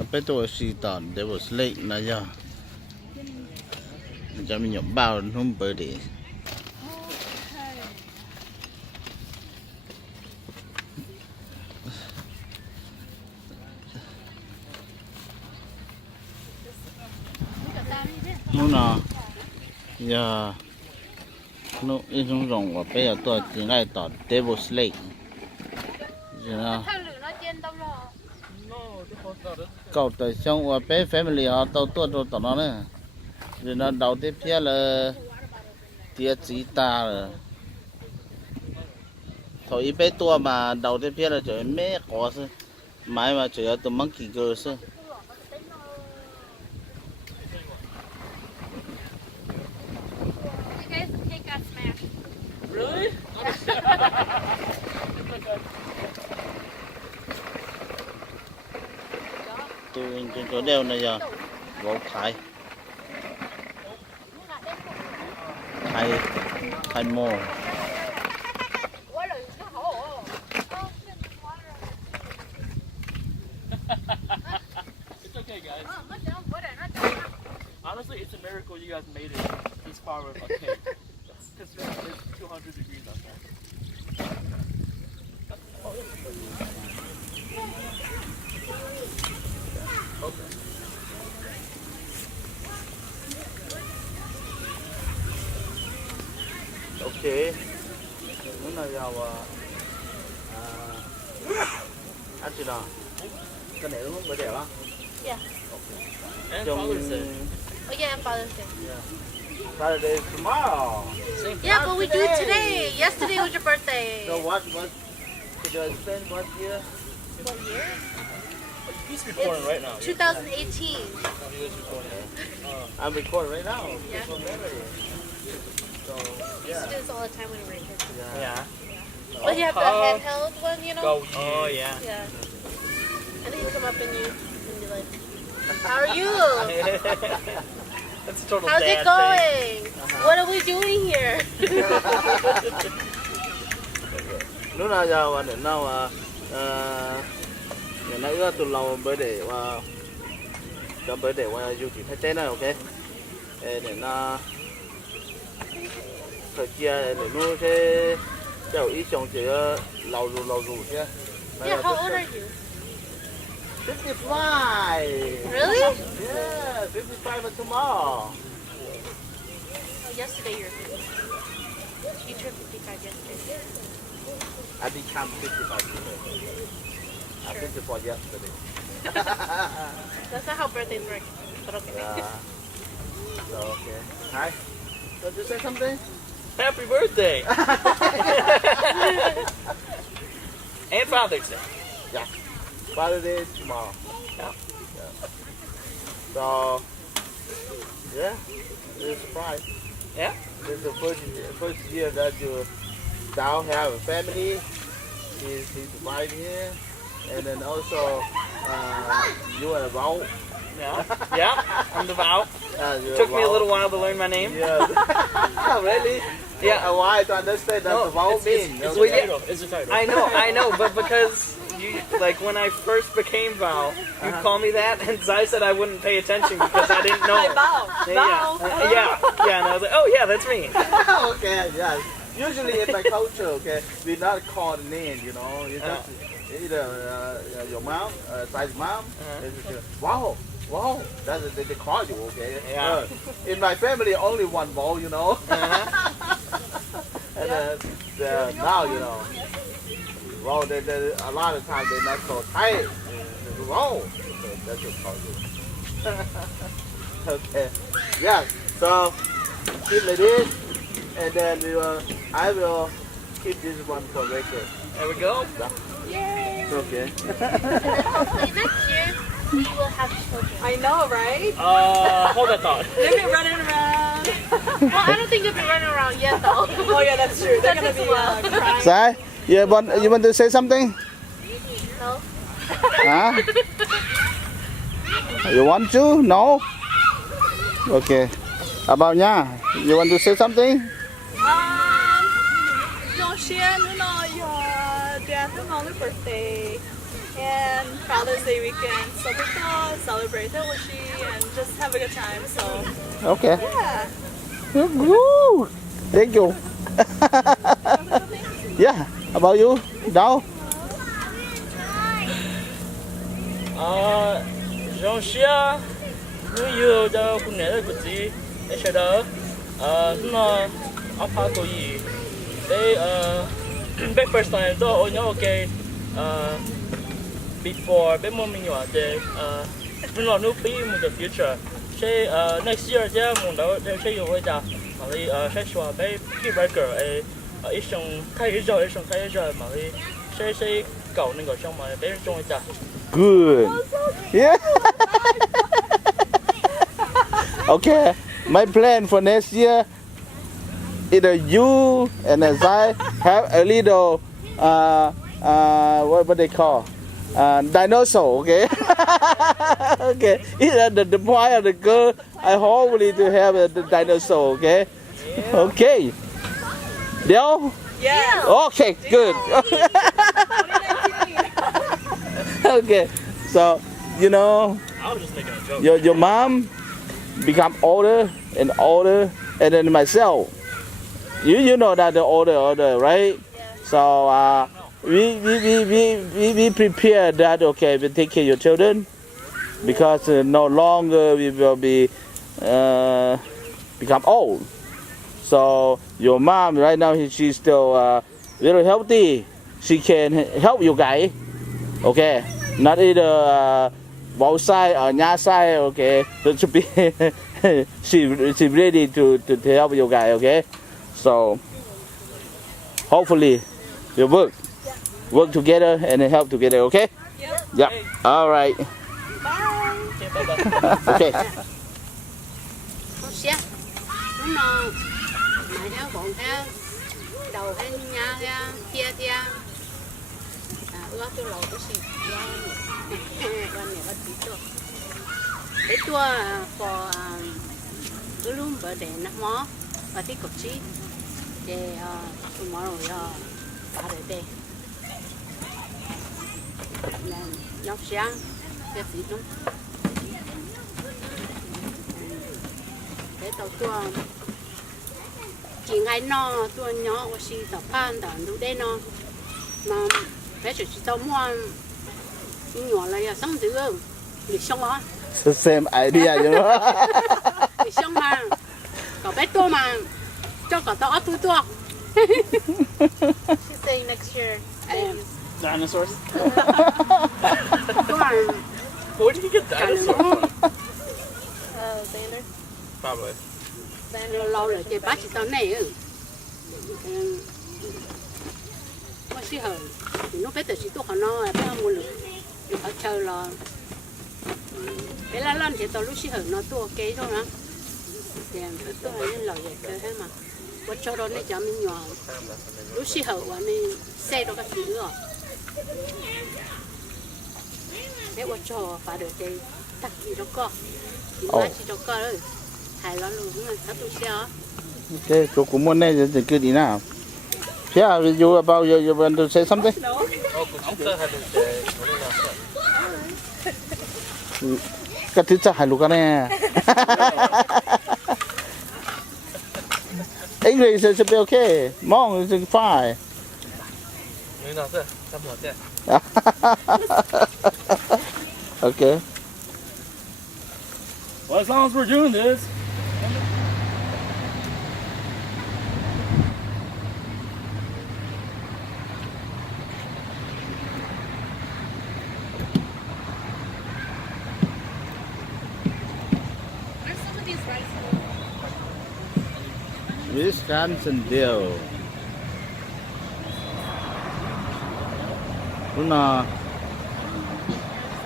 nó bé tôi xì tòn để bớt lệ là do cho mình nhộm bao không bơi đi nó nào giờ nó ít trong rồng và bây giờ tôi chỉ lại tỏi table slate giờ cậu tới xong và bé family họ tao tôi tao nó nữa rồi nó đầu tiếp theo là tia chỉ ta rồi thôi bé tua mà đầu tiếp theo là trời mẹ có sự mãi mà trời tụi monkey girls Really? tôi trên chỗ đeo này giờ gỗ khai khai mồ It's okay, guys. Honestly, it's a miracle you guys made it this far with a cake. Because it's 200 degrees outside. Okay. ok lúc nào giàu ăn gì nào cái này đúng không bữa đẹp á Yeah. And Trong- Father's Day. Oh yeah, and Father's Day. Saturday is tomorrow Yeah, but we do it today. Yesterday was your birthday. so what could you explain what year What year? You used to be born right now. 2018. I'm recording right now Yeah. from memory so We used to do this all the time when we were kids. Yeah. But you have the handheld one, you know? Oh, yeah. Yeah. And then you come up and you like, how are you? That's a total How's dad it going? What are we doing here? lúc nào giàu để nào ngày nãy tụi lâu bơi để qua cho bơi để qua du chỉ phải tên này ok để nó thời kia để nó sẽ cháu ý xong chỉ lâu dù chứ Yeah, how old are you? 55 Really? yeah 55 for tomorrow Oh, yesterday you were 50. You turned 55 yesterday. I become 55 today I 54 yesterday That's not how birthdays work. But okay. yeah so okay hi want to say something Happy birthday! And Father's Day. yeah Father's Day is tomorrow Yeah. so yeah it's a surprise Yeah? this is the first year that you now have a family he's right here and then also you are about Yeah. Yeah. I'm devout. you're Took me a Bao. little while to learn my name. Yeah. Really? Yeah. Why to understand that the vowel mean? It's Okay. a title. It's a title. I know, but because you, like, when I first became Val, you'd call me that, and Zai said I wouldn't pay attention because I didn't know. Yeah, and I was like, oh yeah, that's me. Okay, yes. Usually in my culture, okay, we not call the name, you know. You just either your mom, Zai's mom, wow. Wow, that's what they call you, okay? Yeah. In my family, only one vowel, you know. And now, you know, well, a lot of times they're not so tight. Wow, that's what call you. Okay. Yeah. So keep like this, and then I will keep this one for record. There we go. Yay! Okay. Hopefully next year we will have children. I know, right? Hold that thought. They're gonna be running around. Well, I don't think they'll be running around yet though. Oh yeah, that's true. They're gonna be crying. Sai, you want to say something? No? Huh? You want to? No? Okay. About Nha, you want to say something? No, Shan, no, your dad is on his birthday. And Father's Day weekend, so we thought celebrate it with she and just have a good time. So Okay. yeah. Woo! Thank you. Yeah. How about you? Now? Trong xia như choคุณเนี่ยก็จีไอ้เชดnó áp phá tôi gì để breakfast time đó ôi nhớ ok before bé mua mình nhỏ để mình lo nước bí một the future sẽ next year chứ muốn đâu sẽ dùng cái gì mà đi sẽ xóa bé cái burger ít xong khai rồi mà đi sẽ cầu nên gọi xong mà bé trong cái gì. Good. Yeah. Okay. My plan for next year, either you and Zai have a little, what they call, dinosaur. Okay. Okay. Either the boy or the girl, I hopefully to have the dinosaur. Okay. Okay. Deal? Yeah. Okay. Good. Okay, so you know, I was just making a joke. your mom become older and older, and then myself, you know that the older, right? So we prepare that. Okay, we take care of your children because no longer we will be become old. So your mom right now she's still very healthy. She can help you guys. Okay, not either both side or nhà side. Okay, so should be she ready to help you guys. Okay, so hopefully we work together and help together. Okay. Yep. All right. Okay. nó mày theo bọn theo đầu hay nhà theo tia ưa tôi lâu tôi xịt con này bắt tí tôi cái tua for tôi luôn bữa để nó mó và tí cột chi để tomorrow bà để đây nhóc sáng cái gì đúng để tao tua chỉ ngày nó tua nhỏ của chị tập pan tập đủ đây nó mà bé chỉ tao mua nhỏ là giờ sống dữ để sống á The same idea, you know. để sống mà có bé tua mà cho cả tao tua tua. She's saying next year. Dinosaurs? Tua mà Where did you get dinosaurs? Xander. Probably. lâu rồi chị bác chị tao này có xí hờ nó bé từ xí tôi họ nó bé mua được họ chờ là bé la lan thì tao lúc xí hờ nó tôi ok thôi đó thì tôi hay nên lời vậy cơ thế mà có cho đó này cho mình nhỏ lúc xí hờ và này xe đó cái gì nữa bé có cho phải được cái tắc gì đó co thì má chỉ cho co rồi hài lo luôn mà sắp tôi xe Okay, so come on, it's good enough. Yeah, you about you want to say something? No. Oh, computer had Cái thứ chắc hay lúc này. English should be okay. Mong is fine. Okay. Well, as long as we're doing this. Wisconsin deal. Nó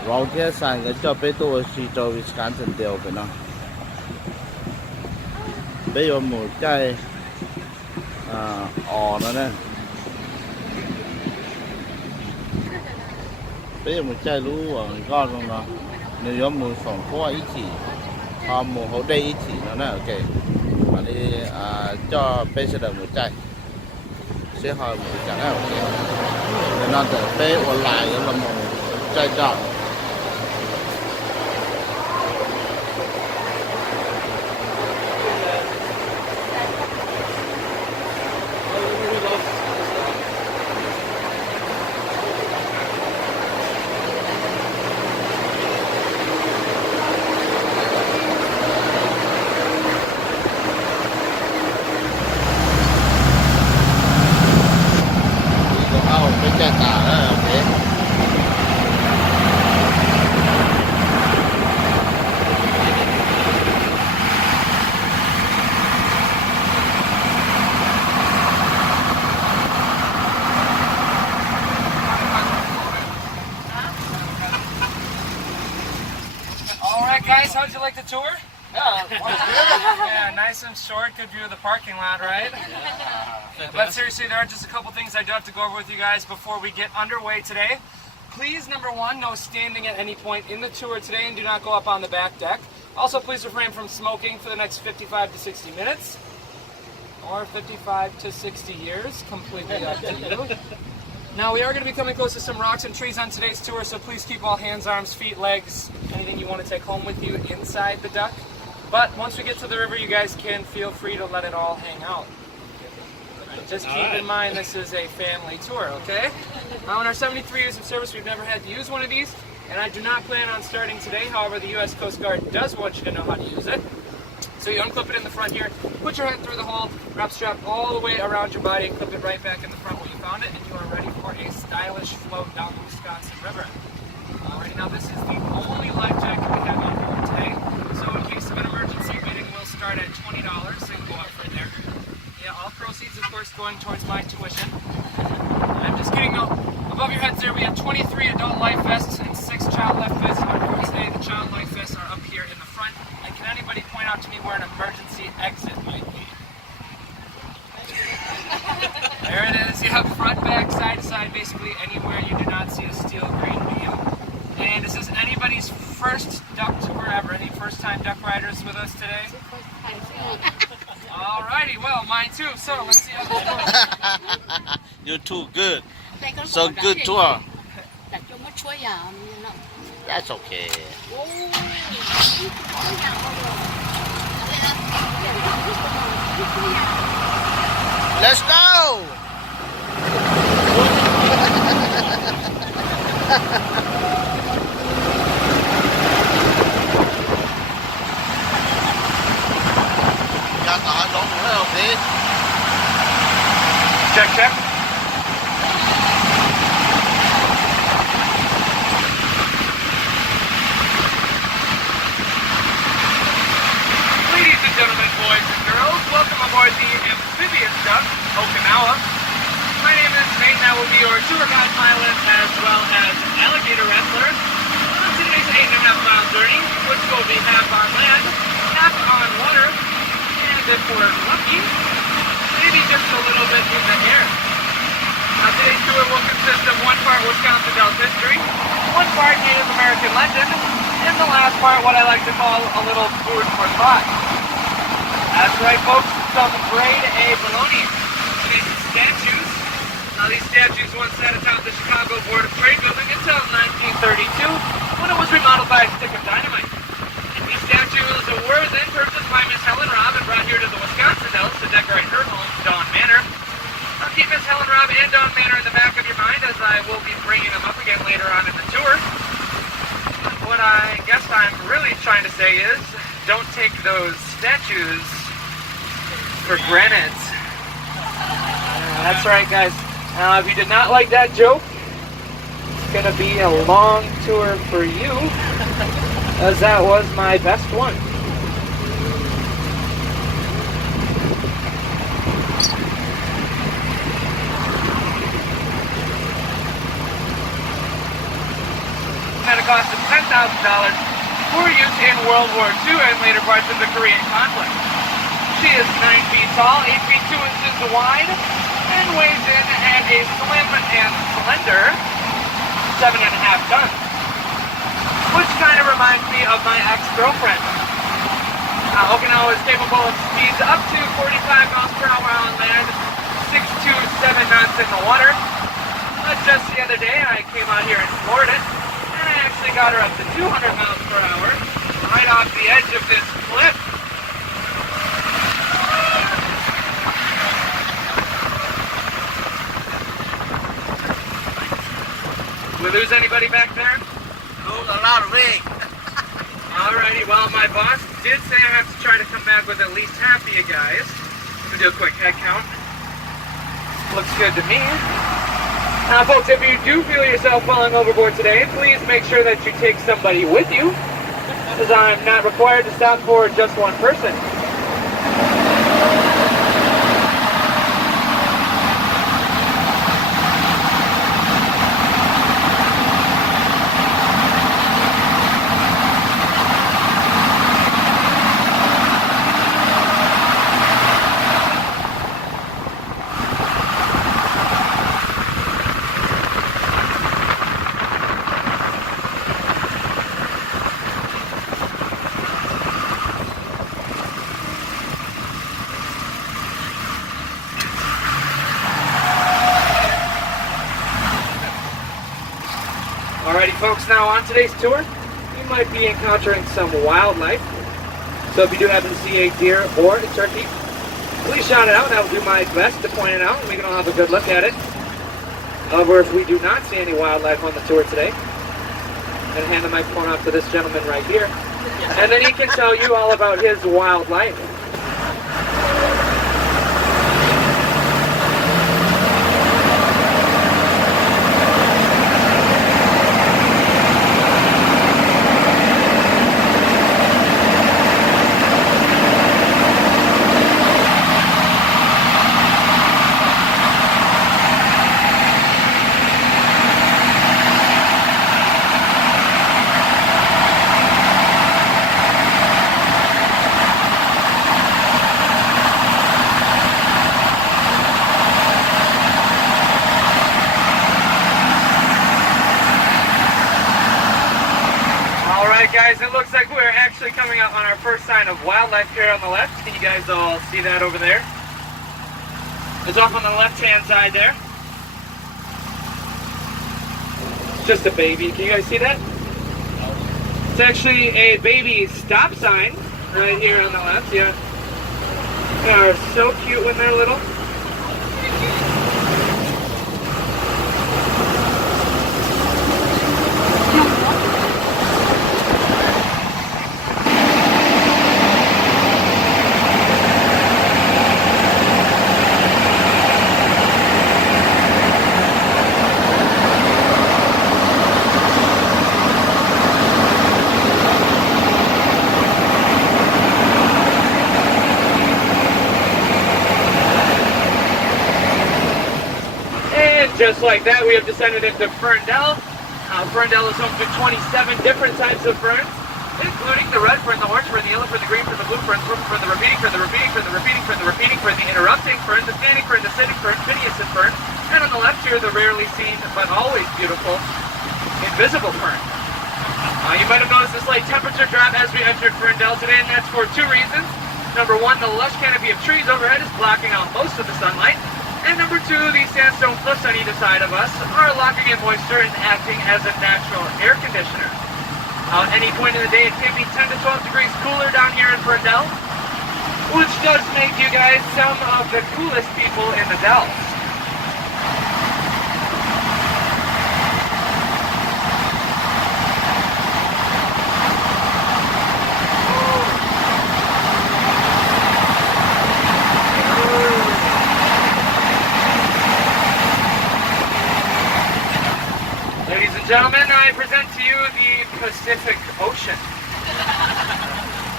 vào thế sản cái cho bé tôi chỉ cho Wisconsin deal phải không? Bây giờ một cái nó nè. Bây giờ một cái lú ở con luôn nó. Nếu có một phòng khoa ít chỉ, một hậu đây ít chỉ nó nè, ok. Mà đi cho bé sẽ được một chai sẽ hỏi một chai nào ok nên nó sẽ bé online là một 再照。再打了 ，OK。Alright guys, how'd you like the tour? Yeah, nice and short, good view of the parking lot, right? But seriously, there are just a couple things I do have to go over with you guys before we get underway today. Please, number one, no standing at any point in the tour today and do not go up on the back deck. Also, please refrain from smoking for the next 55 to 60 minutes. Or 55 to 60 years, completely up to you. Now, we are going to be coming close to some rocks and trees on today's tour, so please keep all hands, arms, feet, legs, anything you want to take home with you inside the duck. But once we get to the river, you guys can feel free to let it all hang out. Just keep in mind this is a family tour, okay? Now, in our 73 years of service, we've never had to use one of these, and I do not plan on starting today. However, the U.S. Coast Guard does want you to know how to use it. So you unclip it in the front here, put your head through the hole, wrap strap all the way around your body, and clip it right back in the front where you found it, and you are ready for a stylish float down the Wisconsin River. Alright, now this is the only life jacket we have on board today, so in case of an emergency, bidding will start at $20 and go up from there. Yeah, all proceeds, of course, going towards my tuition. I'm just kidding, though. Above your heads there, we have 23 adult life vests and 6 child life vests. On board today, the child life vests are up here in the front. And can anybody point out to me where an emergency exit might be? There it is. You have front, back, side to side, basically anywhere you do not see a steel green beam. And is this anybody's first duck tour ever? Any first-time duck riders with us today? Alrighty, well, mine too. So let's see how this goes. You're too good. So good tour. That's okay. Let's go. Check, check. Ladies and gentlemen, boys and girls, welcome aboard the amphibious duck, Okinawa. My name is Nate, and I will be your tour guide pilot as well as alligator wrestler on today's 8.5-mile journey, which will be half on land, half on water, and if we're lucky, maybe just a little bit in the air. Now today's tour will consist of one part Wisconsin Dells history, one part Native American legend, and the last part what I like to call a little food for thought. That's right, folks, some grade A baloney. Today's statues. Now these statues once sat atop the Chicago Board of Trade building until 1932, when it was remodeled by a stick of dynamite. These statues were then purchased by Miss Helen Robb and brought here to the Wisconsin Dells to decorate her home, Dawn Manor. I'll keep Miss Helen Robb and Dawn Manor in the back of your mind as I will be bringing them up again later on in the tour. What I guess I'm really trying to say is, don't take those statues for granted. That's right, guys. Now, if you did not like that joke, it's going to be a long tour for you, as that was my best one. At a cost of $10,000 for use in World War II and later parts of the Korean conflict. She is 9 feet tall, 8 feet 2 inches wide, and weighs in at a slim and slender 7.5 tons. Which kind of reminds me of my ex-girlfriend. Okinawa is capable of speeds up to 45 miles per hour on land, 6 to 7 knots in the water. Just the other day, I came out here and floored it. actually got her up to 200 miles per hour, right off the edge of this cliff. Did we lose anybody back there? Lose a lot of rain. Alrighty, well, my boss did say I have to try to come back with at least half of you guys. Let me do a quick head count. Looks good to me. Now, folks, if you do feel yourself falling overboard today, please make sure that you take somebody with you, as I'm not required to stop for just one person. Alrighty folks, now on today's tour, you might be encountering some wildlife. So if you do happen to see a deer or a turkey, please shout it out and I will do my best to point it out and we can all have a good look at it. However, if we do not see any wildlife on the tour today, I'm going to hand the microphone off to this gentleman right here. And then he can tell you all about his wildlife. Guys, it looks like we're actually coming up on our first sign of wildlife here on the left. Can you guys all see that over there? It's off on the left-hand side there. It's just a baby. Can you guys see that? It's actually a baby stop sign right here on the left. Yeah. They are so cute when they're little. Just like that, we have descended into Ferndale. Ferndale is home to 27 different types of ferns, including the red fern, the orange fern, the yellow fern, the green fern, the blue fern, the purple fern, the repeating fern, the repeating fern, the repeating fern, the repeating fern, the interrupting fern, the standing fern, the sitting fern, Phineas fern, and on the left here, the rarely seen but always beautiful invisible fern. You might have noticed a slight temperature drop as we entered Ferndale today, and that's for two reasons. Number one, the lush canopy of trees overhead is blocking out most of the sunlight. And number two, the sandstone cliffs on either side of us are locking in moisture and acting as a natural air conditioner. At any point in the day, it can be 10 to 12 degrees cooler down here in Ferndale, which does make you guys some of the coolest people in the Dells. Gentlemen, I present to you the Pacific Ocean.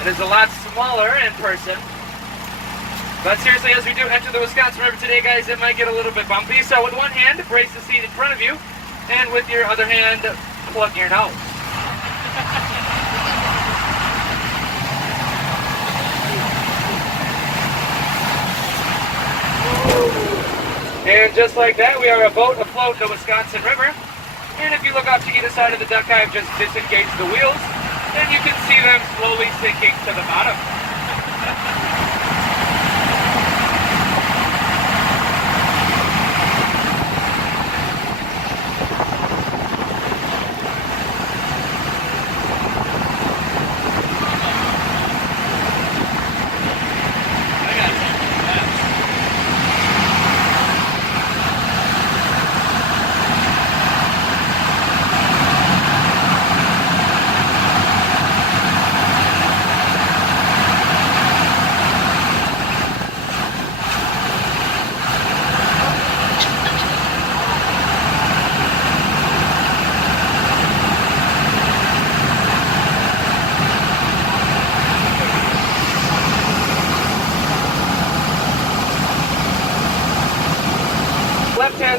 It is a lot smaller in person. But seriously, as we do enter the Wisconsin River today, guys, it might get a little bit bumpy. So with one hand, brace the seat in front of you, and with your other hand, plug your nose. And just like that, we are a boat afloat in the Wisconsin River. And if you look off to either side of the deck, I've just disengaged the wheels, and you can see them slowly sinking to the bottom.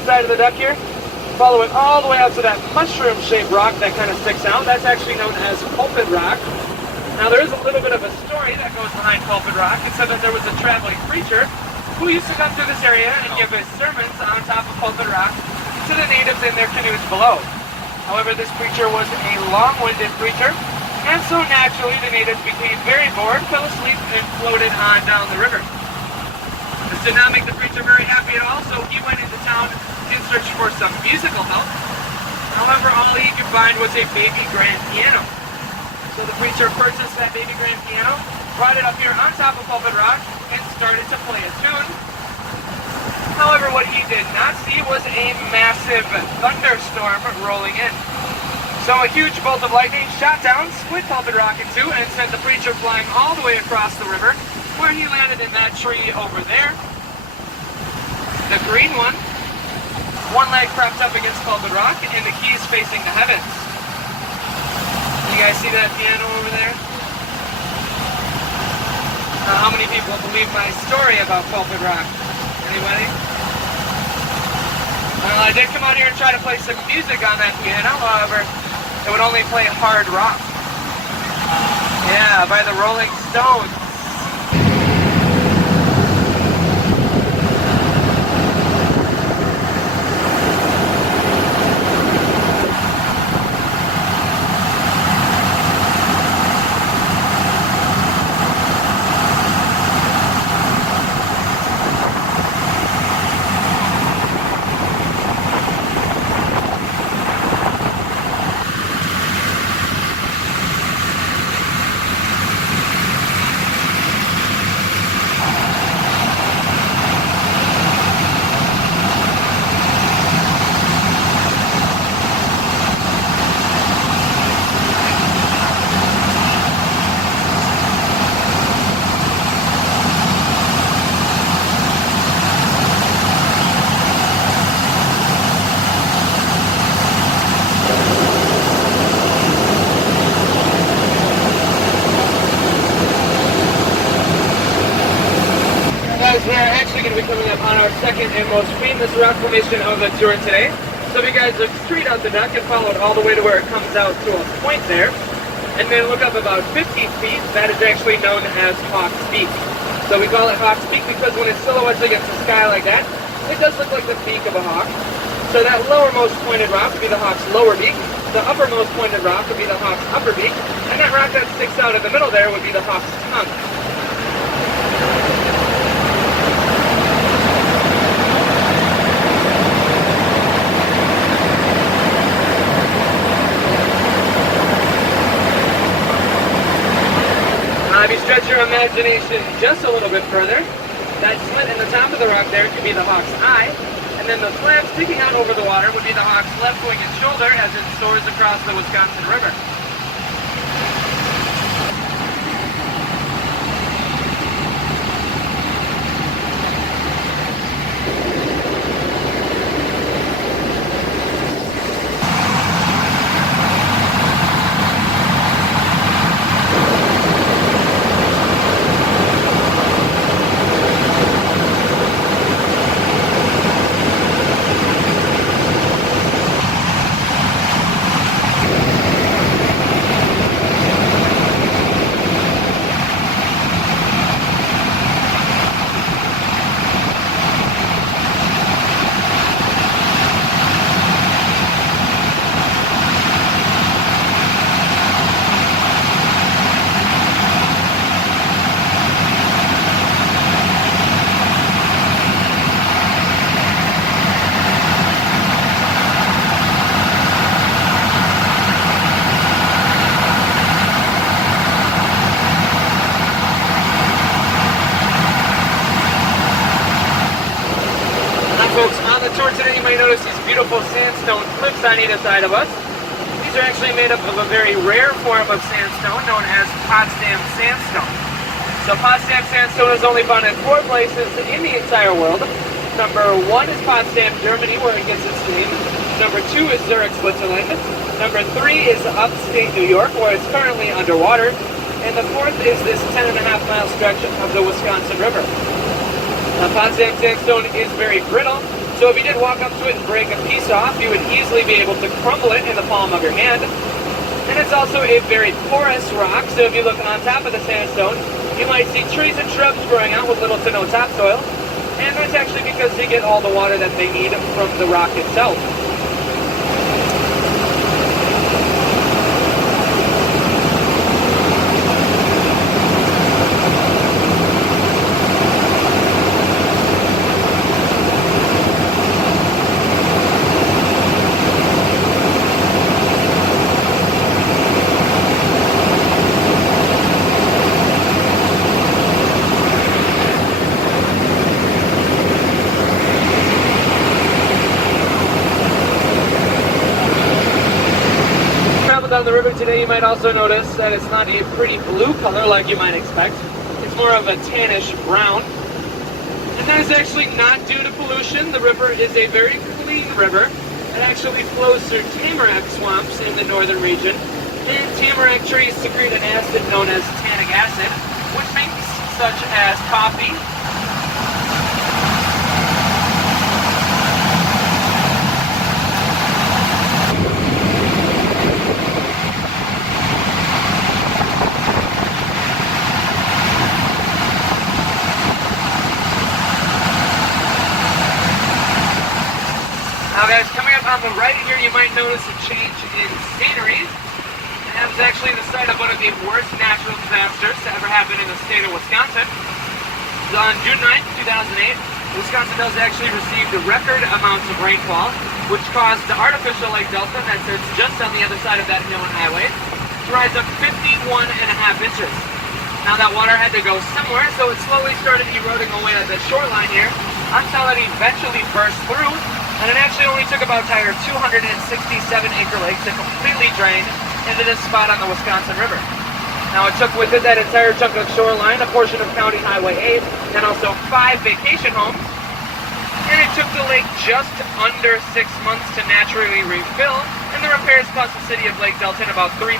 side of the duck here. Follow it all the way out to that mushroom-shaped rock that kind of sticks out. That's actually known as pulpit rock. Now there is a little bit of a story that goes behind pulpit rock. It said that there was a traveling preacher who used to come through this area and give his sermons on top of pulpit rock to the natives in their canoes below. However, this preacher was a long-winded preacher, and so naturally the natives became very bored, fell asleep, and floated on down the river. This did not make the preacher very happy at all, so he went into town in search for some musical help. However, all he could find was a baby grand piano. So the preacher purchased that baby grand piano, brought it up here on top of pulpit rock, and started to play a tune. However, what he did not see was a massive thunderstorm rolling in. So a huge bolt of lightning shot down, split pulpit rock in two, and sent the preacher flying all the way across the river, where he landed in that tree over there. The green one leg propped up against pulpit rock, and the keys facing the heavens. You guys see that piano over there? Now, how many people believe my story about pulpit rock? Anybody? Well, I did come out here and try to play some music on that piano, however, it would only play hard rock. Yeah, by the Rolling Stones. We are actually going to be coming up on our second and most famous rock formation of the tour today. So if you guys look straight out the duck and follow it all the way to where it comes out to a point there, and then look up about 50 feet, that is actually known as Hawk's Beak. So we call it Hawk's Beak because when it's silhouetted against the sky like that, it does look like the beak of a hawk. So that lowermost pointed rock would be the hawk's lower beak, the uppermost pointed rock would be the hawk's upper beak, and that rock that sticks out in the middle there would be the hawk's tongue. If you stretch your imagination just a little bit further, that slit in the top of the rock there could be the hawk's eye, and then the slab sticking out over the water would be the hawk's left wing and shoulder as it soars across the Wisconsin River. Folks, on the tour today you may notice these beautiful sandstone cliffs on either side of us. These are actually made up of a very rare form of sandstone known as Potsdam sandstone. So Potsdam sandstone is only found in 4 places in the entire world. Number 1 is Potsdam, Germany, where it gets its name. Number 2 is Zurich, Switzerland. Number 3 is upstate New York, where it's currently underwater. And the 4th is this 10.5-mile stretch of the Wisconsin River. Now, Potsdam sandstone is very brittle, So if you did walk up to it and break a piece off, you would easily be able to crumble it in the palm of your hand. And it's also a very porous rock, so if you look on top of the sandstone, you might see trees and shrubs growing out with little to no topsoil. And that's actually because they get all the water that they need from the rock itself. On the river today, you might also notice that it's not a pretty blue color like you might expect. It's more of a tannish brown. And that is actually not due to pollution. The river is a very clean river. It actually flows through tamarack swamps in the northern region. And tamarack trees secrete an acid known as tannic acid, which makes such as coffee, Now guys, coming up on the right here, you might notice a change in scenery. And that was actually the site of one of the worst natural disasters to ever happen in the state of Wisconsin. So on June 9th, 2008, Wisconsin Dells actually received record amounts of rainfall, which caused the artificial Lake Delta that sits just on the other side of that hill and highway to rise up 51.5 inches. Now that water had to go somewhere, so it slowly started eroding away at the shoreline here until it eventually burst through. And it actually only took about entire 267 acre lake to completely drain into this spot on the Wisconsin River. Now it took with it that entire chunk of shoreline, a portion of County Highway 8, and also 5 vacation homes. And it took the lake just under 6 months to naturally refill, and the repairs cost the city of Lake Delton about $3.6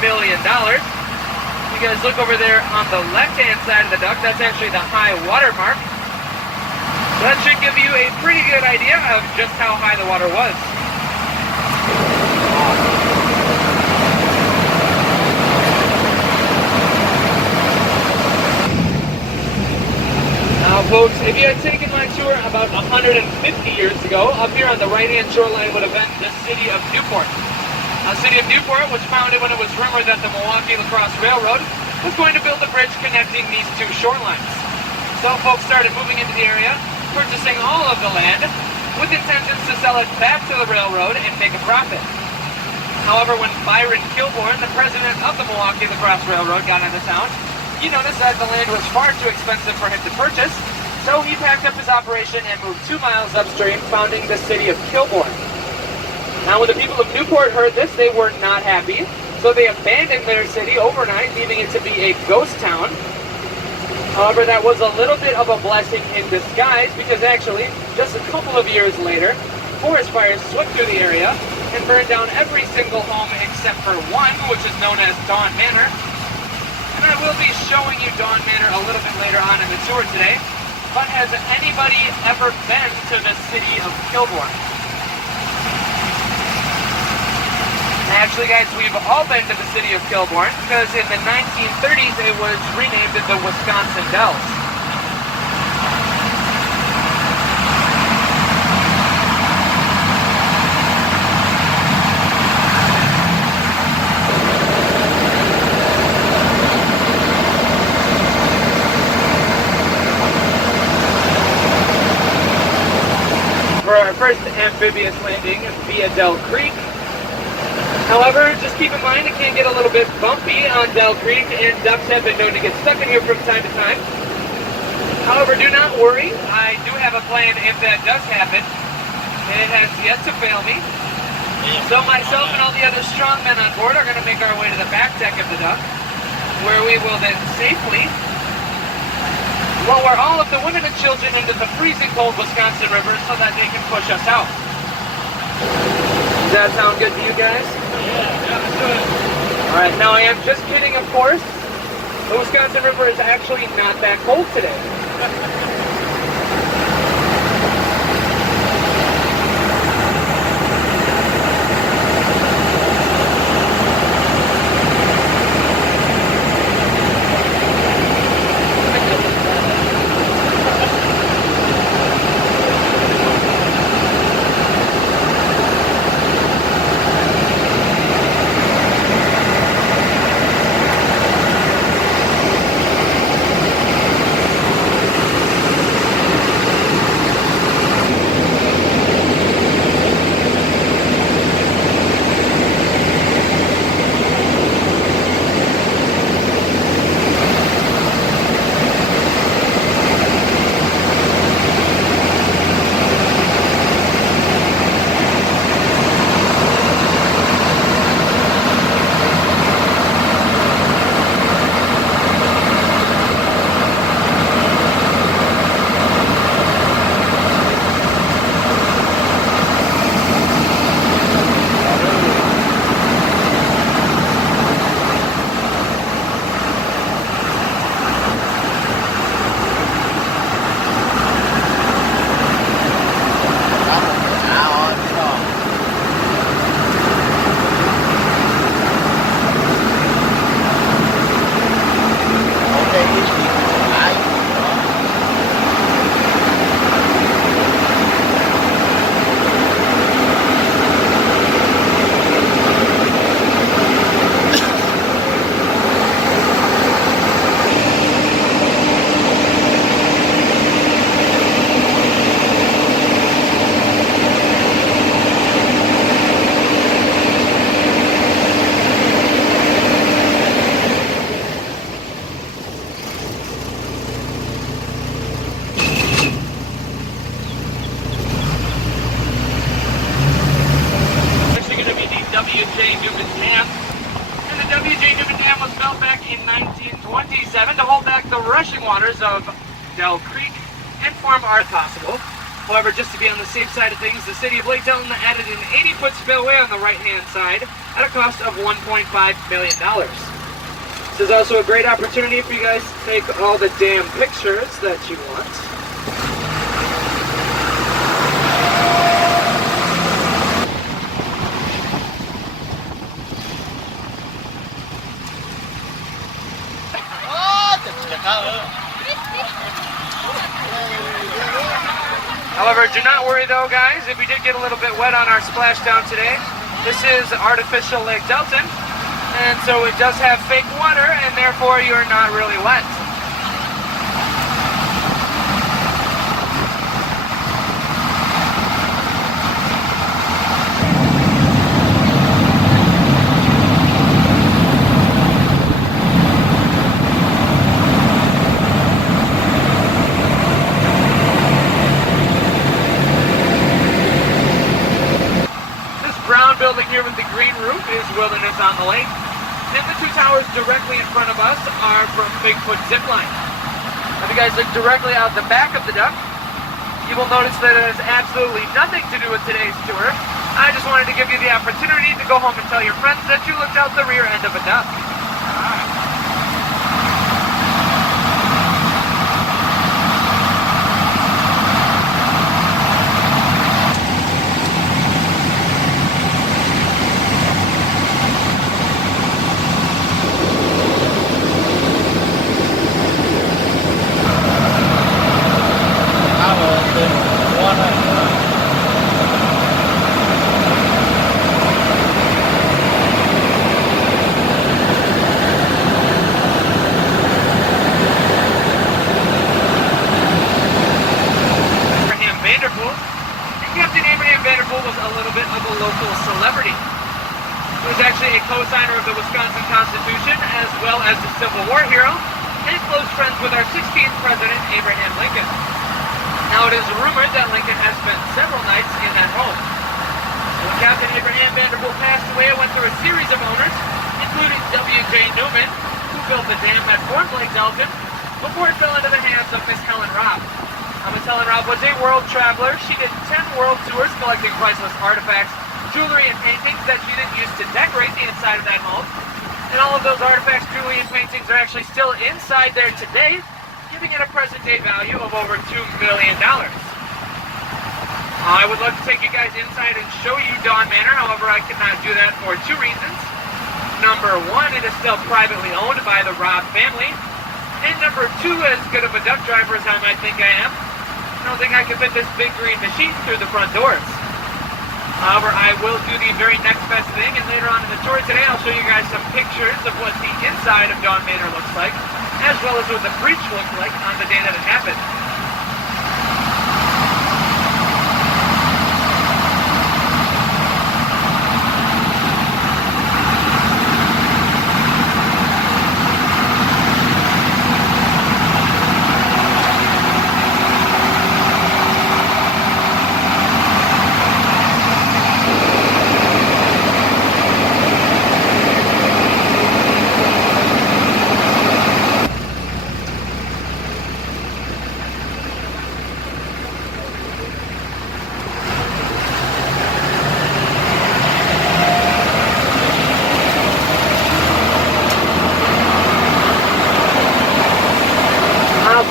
million. You guys look over there on the left-hand side of the duck, that's actually the high water mark. That should give you a pretty good idea of just how high the water was. Now folks, if you had taken my tour about 150 years ago, up here on the right-hand shoreline would have been the city of Newport. The city of Newport was founded when it was rumored that the Milwaukee Lacrosse Railroad was going to build a bridge connecting these two shorelines. So folks started moving into the area, purchasing all of the land with intentions to sell it back to the railroad and make a profit. However, when Byron Kilbourne, the president of the Milwaukee Lacrosse Railroad, got into town, he noticed that the land was far too expensive for him to purchase, so he packed up his operation and moved 2 miles upstream, founding the city of Kilbourne. Now when the people of Newport heard this, they were not happy, so they abandoned their city overnight, leaving it to be a ghost town. However, that was a little bit of a blessing in disguise, because actually, just a couple of years later, forest fires swept through the area and burned down every single home except for one, which is known as Dawn Manor. And I will be showing you Dawn Manor a little bit later on in the tour today. But has anybody ever been to the city of Kilbourne? Actually, guys, we've all been to the city of Kilbourne, because in the 1930s it was renamed the Wisconsin Dells. For our first amphibious landing via Dell Creek. However, just keep in mind it can get a little bit bumpy on Dell Creek, and ducks have been known to get stuck in here from time to time. However, do not worry. I do have a plan if that does happen. It has yet to fail me. So myself and all the other strong men on board are going to make our way to the back deck of the duck, where we will then safely lower all of the women and children into the freezing cold Wisconsin River so that they can push us out. Does that sound good to you guys? Yeah, let's do it. Alright, now I am just kidding, of course. The Wisconsin River is actually not that cold today. waters of Dell Creek and Farm are possible. However, just to be on the safe side of things, the city of Lake Delton added an 80-foot spillway on the right-hand side at a cost of $1.5 million. This is also a great opportunity for you guys to take all the damn pictures that you want. However, do not worry though, guys, if we did get a little bit wet on our splashdown today. This is artificial Lake Delton, and so it does have fake water, and therefore you're not really wet. Building here with the green roof is Wilderness on the Lake, and the two towers directly in front of us are from Bigfoot Zipline. If you guys look directly out the back of the duck, you will notice that it has absolutely nothing to do with today's tour. I just wanted to give you the opportunity to go home and tell your friends that you looked out the rear end of a duck. Co-signer of the Wisconsin Constitution, as well as the Civil War hero, and close friends with our 16th President, Abraham Lincoln. Now it is rumored that Lincoln has spent several nights in that home. When Captain Abraham Vanderbilt passed away, it went through a series of owners, including W.J. Newman, who built the dam at Fort Lake Delton, before it fell into the hands of Miss Helen Robb. Miss Helen Robb was a world traveler. She did 10 world tours collecting priceless artifacts, jewelry, and paintings that she didn't use to decorate the inside of that home. And all of those artifacts, jewelry, and paintings are actually still inside there today, giving it a present-day value of over $2 million. I would love to take you guys inside and show you Dawn Manor. However, I cannot do that for two reasons. Number one, it is still privately owned by the Robb family. And number two, as good of a duck driver as I might think I am, I don't think I can fit this big green machine through the front doors. However, I will do the very next best thing, and later on in the tour today, I'll show you guys some pictures of what the inside of Dawn Manor looks like, as well as what the breach looked like on the day that it happened.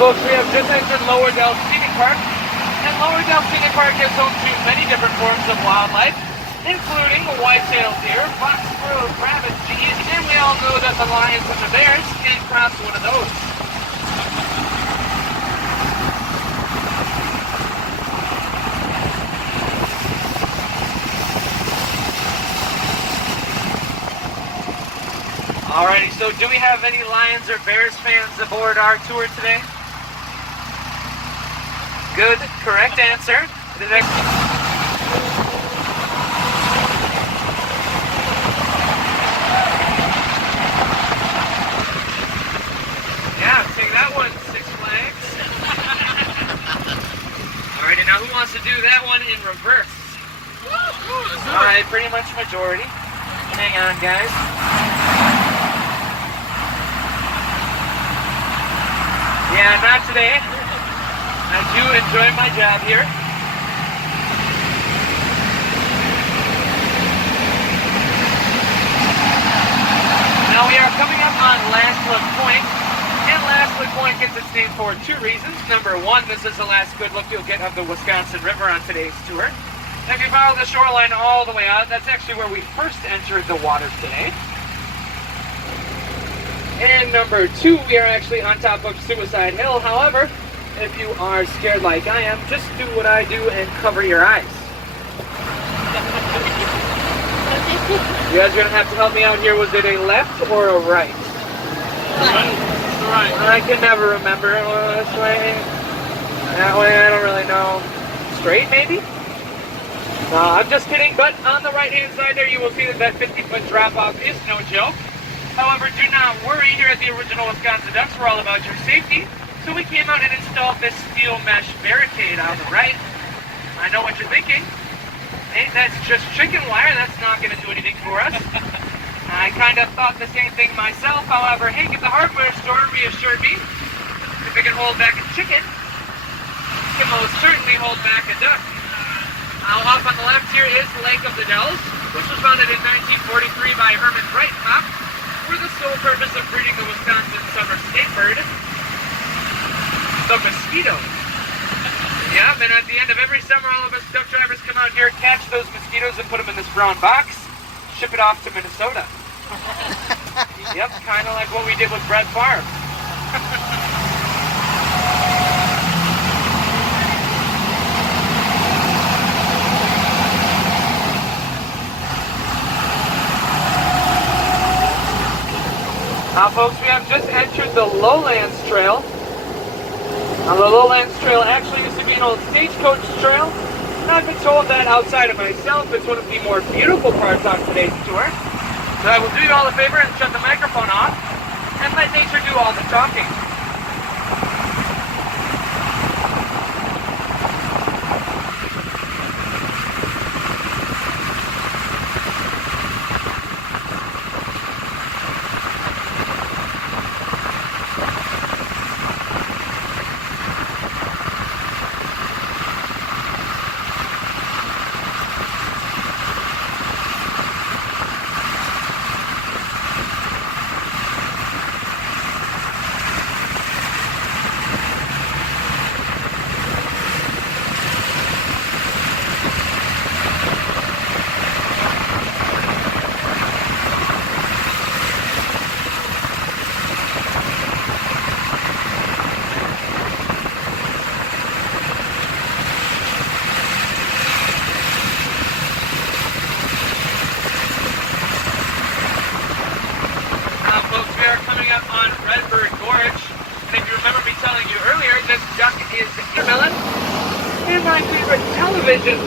Folks, we have just entered Lower Dell Scenic Park, and Lower Dell Scenic Park is home to many different forms of wildlife, including white-tailed deer, fox, squirrels, rabbits, geese, and we all know that the lions and the bears can't cross one of those. Alrighty, so do we have any Lions or Bears fans aboard our tour today? Good, correct answer. The next... Yeah, take that one, Six Flags. Alrighty, now who wants to do that one in reverse? Alright, pretty much majority. Hang on, guys. Yeah, not today. I do enjoy my job here. Now we are coming up on Last Look Point, and Last Look Point gets its name for two reasons. Number one, this is the last good look you'll get of the Wisconsin River on today's tour. And if you follow the shoreline all the way out, that's actually where we first entered the water today. And number two, we are actually on top of Suicide Hill. However, if you are scared like I am, just do what I do and cover your eyes. You guys are going to have to help me out here. Was it a left or a right? Right. I can never remember. This way, that way, I don't really know. Straight, maybe? No, I'm just kidding. But on the right-hand side there, you will see that that 50-foot drop-off is no joke. However, do not worry. Here at the original Wisconsin Ducks, we're all about your safety. So we came out and installed this steel mesh barricade on the right. I know what you're thinking. Hey, that's just chicken wire. That's not going to do anything for us. I kind of thought the same thing myself. However, Hank at the hardware store reassured me if it can hold back a chicken, it can most certainly hold back a duck. Now, off on the left here is Lake of the Dells, which was founded in 1943 by Herman Breithoff for the sole purpose of breeding the Wisconsin summer state bird, the mosquito. Yep, and at the end of every summer, all of us duck drivers come out here, catch those mosquitoes, and put them in this brown box, ship it off to Minnesota. Yep, kind of like what we did with Brett Favre. Now, folks, we have just entered the Lowlands Trail. Now, the Lowlands Trail actually used to be an old stagecoach trail, and I've been told that outside of myself, it's one of the more beautiful parts on today's tour. So I will do you all a favor and shut the microphone off, and let nature do all the talking.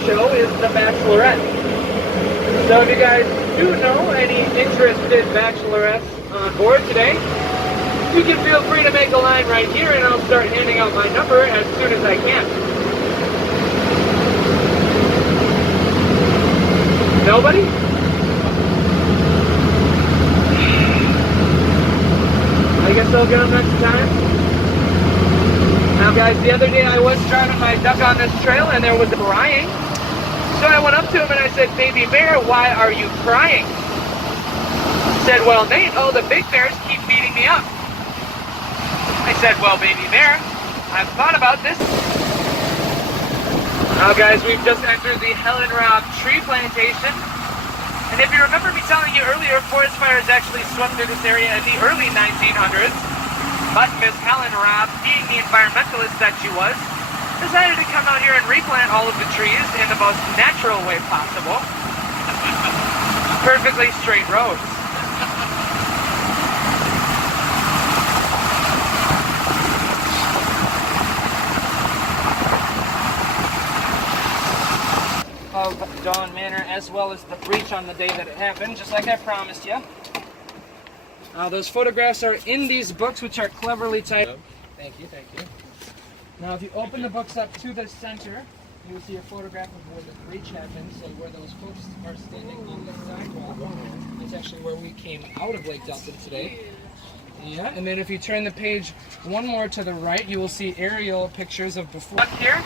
Show is The Bachelorette. So if you guys do know any interested bachelorettes on board today, you can feel free to make a line right here and I'll start handing out my number as soon as I can. Nobody? I guess I'll get them next time. Now guys, the other day I was driving my duck on this trail and there was crying. So I went up to him and I said, "Baby bear, why are you crying?" He said, "Well, Nate, oh, the big bears keep beating me up." I said, "Well, baby bear, I've thought about this." Now guys, we've just entered the Helen Robb tree plantation. And if you remember me telling you earlier, forest fires actually swept through this area in the early 1900s. But Miss Helen Robb, being the environmentalist that she was, decided to come out here and replant all of the trees in the most natural way possible. Perfectly straight roads. Of Dawn Manor, as well as the breach on the day that it happened, just like I promised you. Those photographs are in these books, which are cleverly typed. Thank you, thank you. Now, if you open the books up to the center, you will see a photograph of where the breach happened, so where those folks are standing on the sidewalk. That's actually where we came out of Lake Delton today. Yeah, and then if you turn the page one more to the right, you will see aerial pictures of before. Up here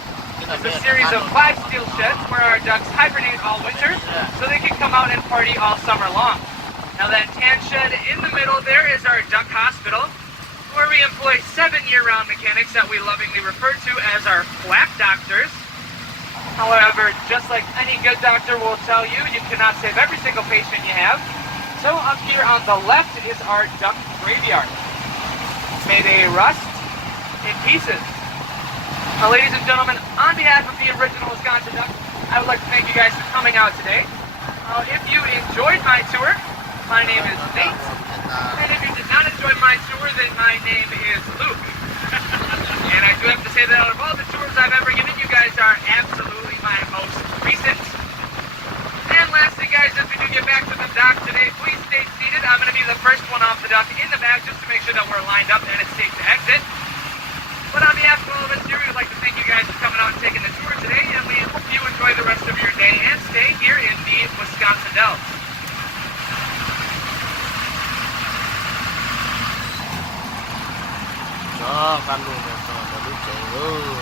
is a series of 5 steel sheds where our ducks hibernate all winter, so they can come out and party all summer long. Now that tan shed in the middle there is our duck hospital, where we employ 7 year-round mechanics that we lovingly refer to as our quack doctors. However, just like any good doctor will tell you, you cannot save every single patient you have. So up here on the left is our duck graveyard. May they rust in pieces. Now, ladies and gentlemen, on behalf of the original Wisconsin Duck, I would like to thank you guys for coming out today. If you enjoyed my tour, my name is Nate. And if you did not enjoy my tour, then my name is Luke. And I do have to say that out of all the tours I've ever given, you guys are absolutely my most recent. And lastly, guys, as we do get back to the dock today, please stay seated. I'm going to be the first one off the dock in the back just to make sure that we're lined up and it's safe to exit. But on behalf of all of us here, we would like to thank you guys for coming out and taking the tour today, and we hope you enjoy the rest of your day and stay here in the Wisconsin Dells. Đó, ăn luôn rồi, còn đứa trẻ luôn.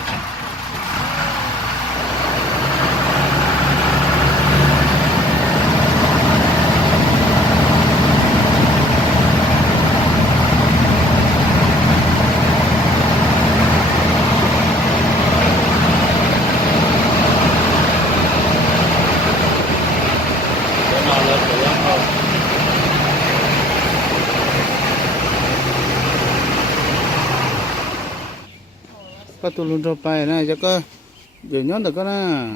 Có tụi luôn trong bài này cho có biểu nhóm được có na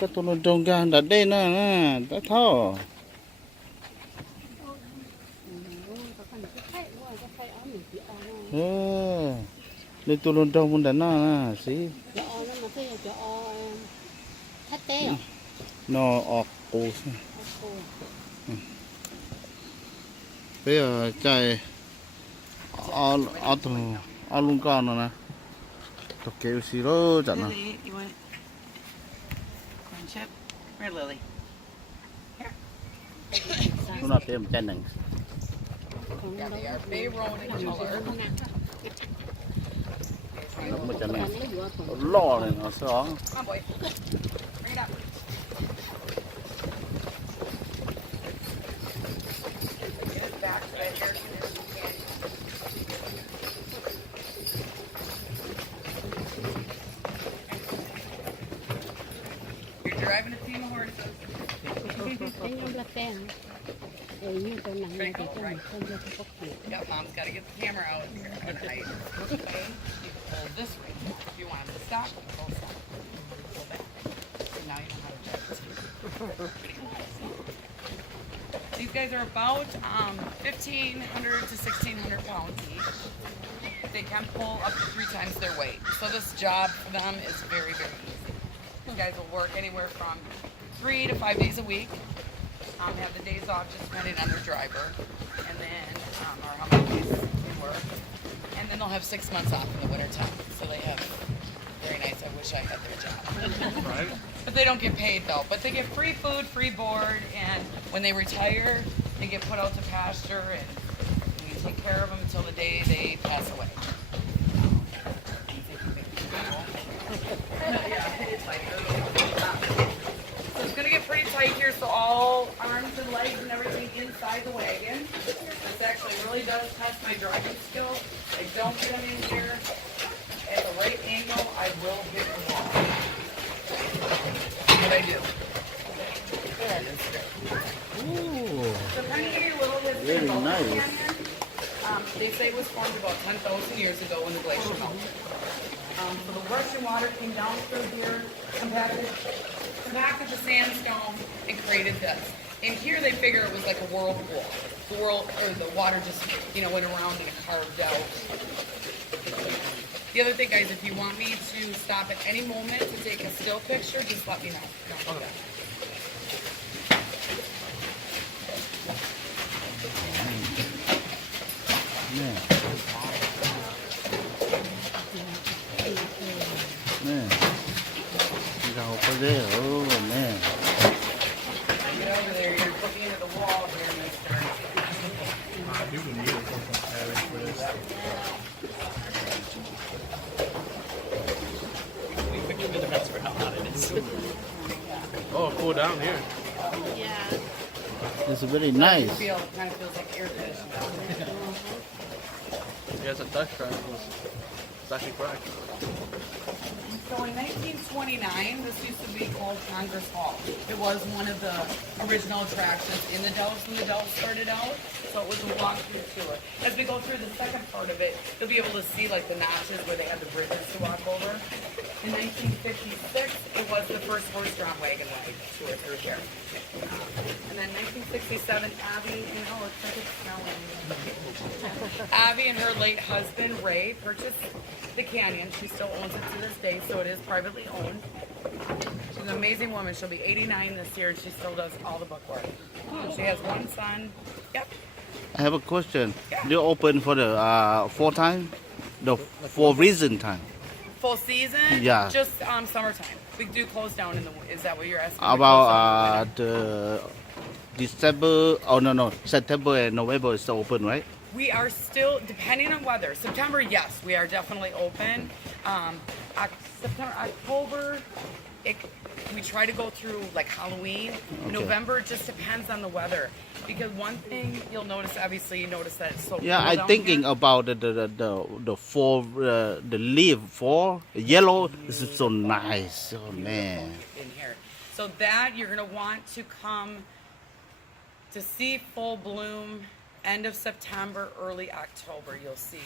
có tụi luôn trong ra đặt đây na đã thao lên tụi luôn trong muốn đánh nó na xí nó ọt cổ bây giờ chạy tụi luôn con rồi nè, tập kêu xí đó chẳng nào. Nó là thêm chân này. Nó một chân này, lo này nó sướng. Driving a team of horses. Yep, Mom's got to get the camera out here. And I pull this way. If you want him to stop, he'll stop. Pull back. And now you know how to drive. These guys are about 1,500 to 1,600 pounds each. They can pull up to 3 times their weight. So this job for them is very, very easy. These guys will work anywhere from 3 to 5 days a week. Have the days off just depending on their driver, and then or how many days they work. And then they'll have 6 months off in the wintertime. So they have very nice. I wish I had their job. Right. But they don't get paid though. But they get free food, free board, and when they retire, they get put out to pasture, and we take care of them until the day they pass away. So it's going to get pretty tight here, so all arms and legs and everything inside the wagon. This actually really does test my driving skills. I don't get them in here at the right angle, I will hit the wall. But I do. Ooh, So kind of give you a little history very about nice. the canyon. They say it was formed about 10,000 years ago when the glacier melted. So the Russian water came down through here, compacted the sandstone, and created this. And here they figure it was like a whirlpool. The water just, went around and it carved out. The other thing, guys, if you want me to stop at any moment to take a still picture, just let me know. Don't do that. Gầu có ghế ở nè. Get over there, you're looking at the wall here, mister. Oh, cool down here. Yeah. It's very It nice. kind of feels like air conditioning down there. Yeah, it's a Dutch track. It's actually cracked. So in 1929, this used to be called Congress Hall. It was one of the original attractions in the Dells when the Dells started out. So it was a walk-through tour. As we go through the second part of it, you'll be able to see like the notches where they had the bridges to walk over. In 1956, it was the first horse-drawn wagon ride tour through here. And then 1967, Abby, oh, looks like it's snowing. Abby and her late husband, Ray, purchased the canyon. She still owns it to this day, so it is privately owned. She's an amazing woman. She'll be 89 this year, and she still does all the book work. She has one son. Yep. I have a question. You open for the full time? The for reason time? Full season? Yeah. Just summertime. We do close down in the. Is that what you're asking? We close About down in the winter. the December, oh no, September and November is still open, right? We are still, depending on weather. September, yes, we are definitely open. September, October, we try to go through like Halloween. Okay. November, it just depends on the weather. Because one thing you'll notice, obviously, you notice that it's so Yeah, cool I'm down thinking here. about the fall, the leaf fall, yellow. This is so nice, oh man. In here. So that you're gonna want to come to see full bloom end of September, early October. You'll see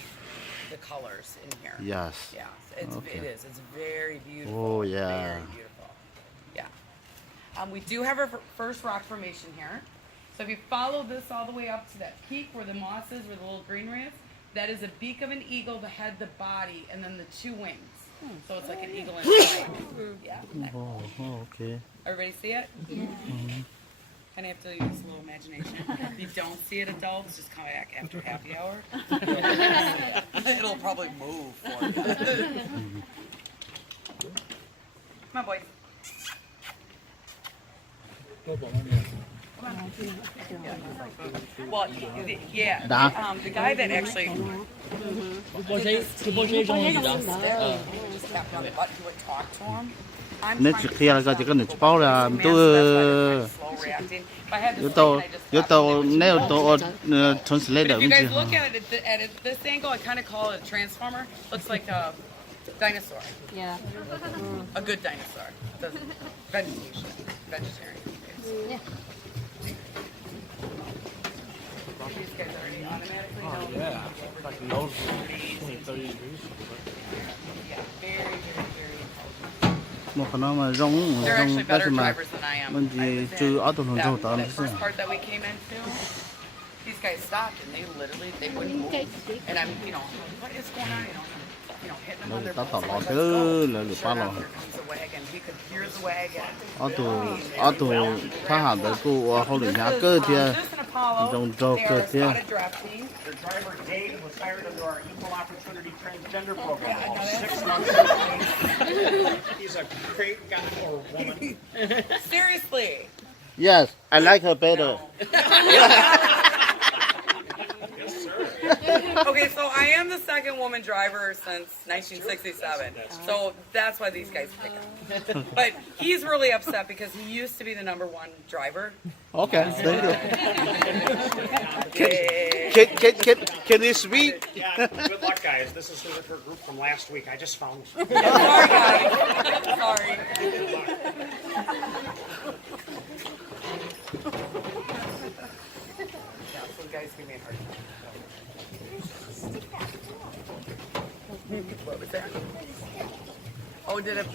the colors in here. Yes. Yeah, Okay. it is. It's very beautiful. Oh, yeah. Very beautiful. Yeah. We do have our first rock formation here. So if you follow this all the way up to that peak where the moss is, where the little greenery is, that is a beak of an eagle, the head, the body, and then the two wings. So it's like an eagle and a flag. Yeah. Oh, okay. Everybody see it? Yeah. Kind of have to use a little imagination. If you don't see it adults, just come back after happy hour. It'll probably move for you. Come on, boys. Well, yeah. The guy that actually just tapped on the button, he would talk to him. Nếu khi là chỉ có nịch bao là tôi nếu tôi translate But if you với guys look at it at this angle, I kind of call it a transformer. Looks like a dinosaur. Yeah. A good dinosaur. Vegetarian. Yeah. These guys already automatically know. Yeah. Like nose 30 degrees. Yeah, very, very, very một cái nó mà rong They're actually rong better cái mà drivers than I am. mình I chỉ was trừ in ở tuần that, sau tao that nó first part that we came into, these guys stopped and they literally, they wouldn't move. And I'm, what is going on? Hitting them on their tao tỏ butts. lọt Like, cái let's go. là được Sure bao enough, lọ here comes the wagon. We could hear the wagon. ở tù phá hỏng tới cô không được nhá cơ thì This an Apollo. Don't joke They are a it, yeah. spotted draft team. Their driver Dave was hired under our equal opportunity transgender program. I know that. 6 months. He's a great guy or woman. Seriously. yes I like her better Okay, so I am the second woman driver since 1967. So that's why these guys pick him. But he's really upset because he used to be the #1 driver. okay thank you Yeah. can you speak Yeah, good luck, guys. This is her group from last week. I just found them. Sorry, guys. Sorry. Yeah, so guys give me a hard time. What was that? Oh, did it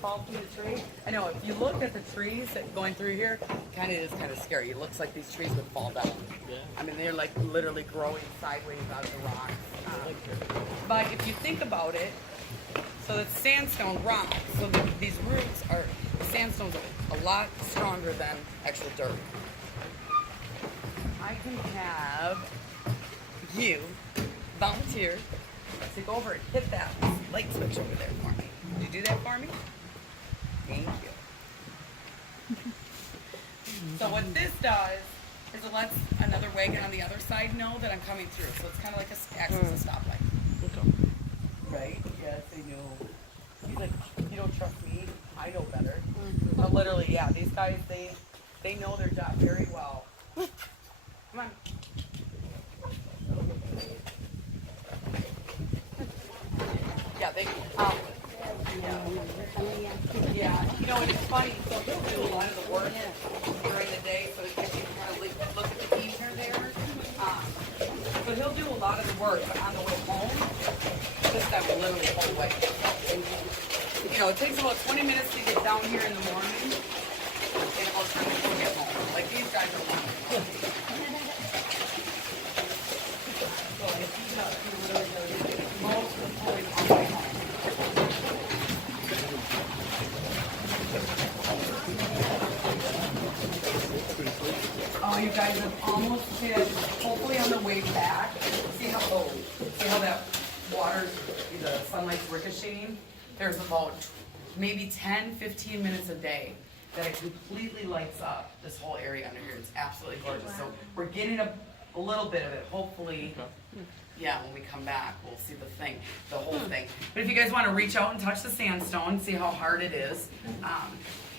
fall from the tree? I know, if you look at the trees that going through here, it is kind of scary. It looks like these trees would fall down. Yeah. I mean, they're like literally growing sideways out of the rock. But if you think about it, so it's sandstone rock, so these roots are, the sandstone's a lot stronger than actual dirt. I can have you volunteer to go over and hit that light switch over there for me. Will you do that for me? Thank you. So what this does is it lets another wagon on the other side know that I'm coming through. So it's kind of like acts as a stoplight. Right? Yes, I know. He's like, you don't trust me? I know better. literally, yeah, these guys, they know their job very well. Come on. Yeah, yeah, you know, and it's funny, so they'll do a lot of the work during the day, so if you kind of look at the evener there, but he'll do a lot of the work, but on the way home, just that literally whole way. And, you know, it takes about 20 minutes to get down here in the morning, and about 10 minutes to get home. Like, these guys are wonderful. So, like, he's not really most of the time on the way home. Oh, you guys have almost hit, hopefully on the way back. See how that water, the sunlight's ricocheting? There's about maybe 10, 15 minutes a day that it completely lights up this whole area under here. It's absolutely gorgeous. So we're getting a little bit of it, hopefully. Yeah, when we come back, we'll see the whole thing. But if you guys want to reach out and touch the sandstone, see how hard it is,